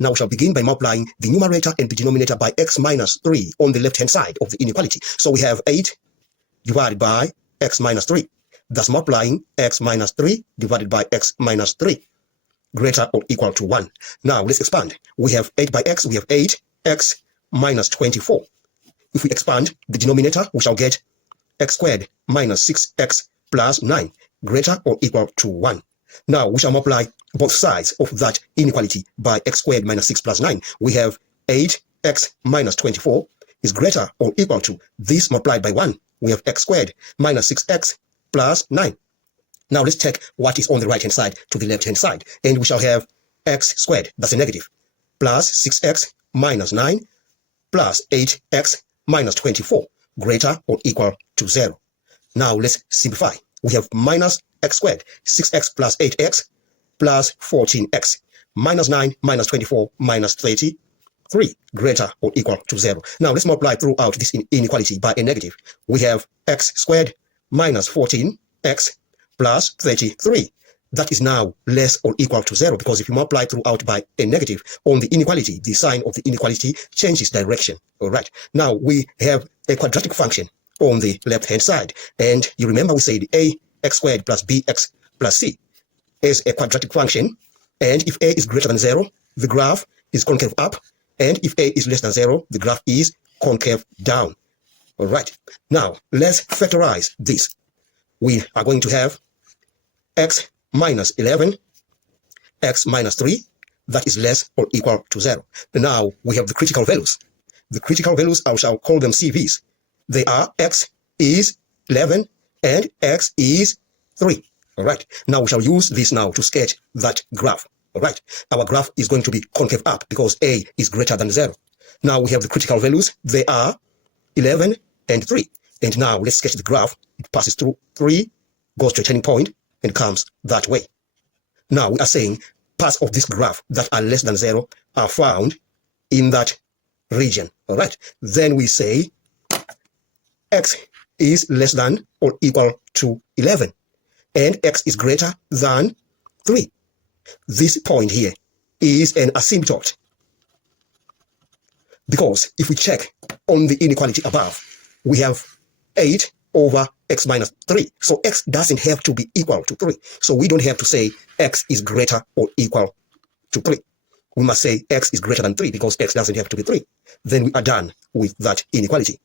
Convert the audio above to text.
Now we shall begin by multiplying the numerator and the denominator by x minus 3 on the left-hand side of the inequality. So we have 8 divided by x minus 3. Thus multiplying x minus 3 divided by x minus 3 greater or equal to 1. Now let's expand. We have 8 by x, we have 8x minus 24. If we expand the denominator, we shall get x squared minus 6x plus 9 greater or equal to 1. Now we shall multiply both sides of that inequality by x squared minus 6 plus 9. We have 8x minus 24 is greater or equal to this multiplied by 1. We have x squared minus 6x plus 9. Now let's check what is on the right-hand side to the left-hand side. And we shall have x squared, that's a negative, plus 6x minus 9 plus 8x minus 24 greater or equal to 0. Now let's simplify. We have minus x squared, 6x plus 8x plus 14x minus 9 minus 24 minus 33 greater or equal to 0. Now let's multiply throughout this inequality by a negative. We have x squared minus 14x plus 33. That is now less or equal to 0, because if you multiply throughout by a negative on the inequality, the sign of the inequality changes direction. All right. Now we have a quadratic function on the left-hand side. And you remember we said ax squared plus bx plus c is a quadratic function. And if a is greater than 0, the graph is concave up. And if a is less than 0, the graph is concave down. All right. Now let's factorize this. We are going to have x minus 11, x minus 3, that is less or equal to 0. Now we have the critical values. The critical values, I shall call them CVs. They are x is 11 and x is 3. All right. Now we shall use this now to sketch that graph. All right. Our graph is going to be concave up because a is greater than 0. Now we have the critical values. They are 11 and 3. And now let's sketch the graph. It passes through 3, goes to a turning point, and comes that way. Now we are saying parts of this graph that are less than 0 are found in that region. All right. Then we say x is less than or equal to 11 and x is greater than 3. This point here is an asymptote, because if we check on the inequality above, we have 8 over x minus 3. So x doesn't have to be equal to 3. So we don't have to say x is greater or equal to 3. We must say x is greater than 3 because x doesn't have to be 3. Then we are done with that inequality.